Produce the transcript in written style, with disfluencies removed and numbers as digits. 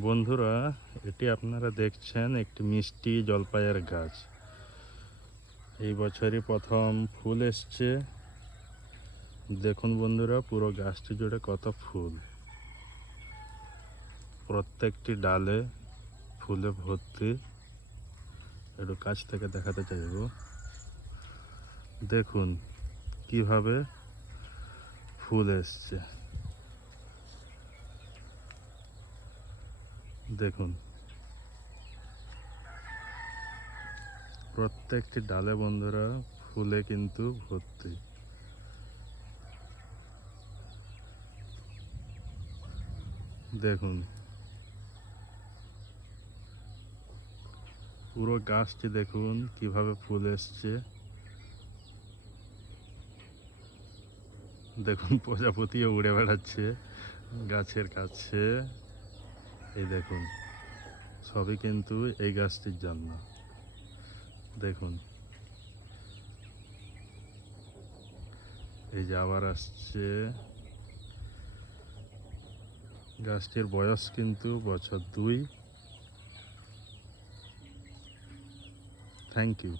বন্ধুরা, এটি আপনারা দেখছেন একটি মিষ্টি জলপাইয়ের গাছ। এই বছরই প্রথম ফুল এসছে। দেখুন বন্ধুরা, পুরো গাছটি জুড়ে কত ফুল, প্রত্যেকটি ডালে ফুলে ভর্তি। একটু কাছ থেকে দেখাতে চাইব। দেখুন কিভাবে ফুল এসছে। দেখুন প্রত্যেকটি ডালে বন্ধুরা ফুলে কিন্তু ভর্তি। দেখুন পুরো গাছটি দেখুন কিভাবে ফুল এসছে। দেখুন প্রজাপতিও উড়ে বেড়াচ্ছে গাছের কাছে। এই দেখুন সবই কিন্তু এই গাছটির জন্য। দেখুন এই যে আবার আসছে। গাছটির বয়স কিন্তু বছর 2। Thank you.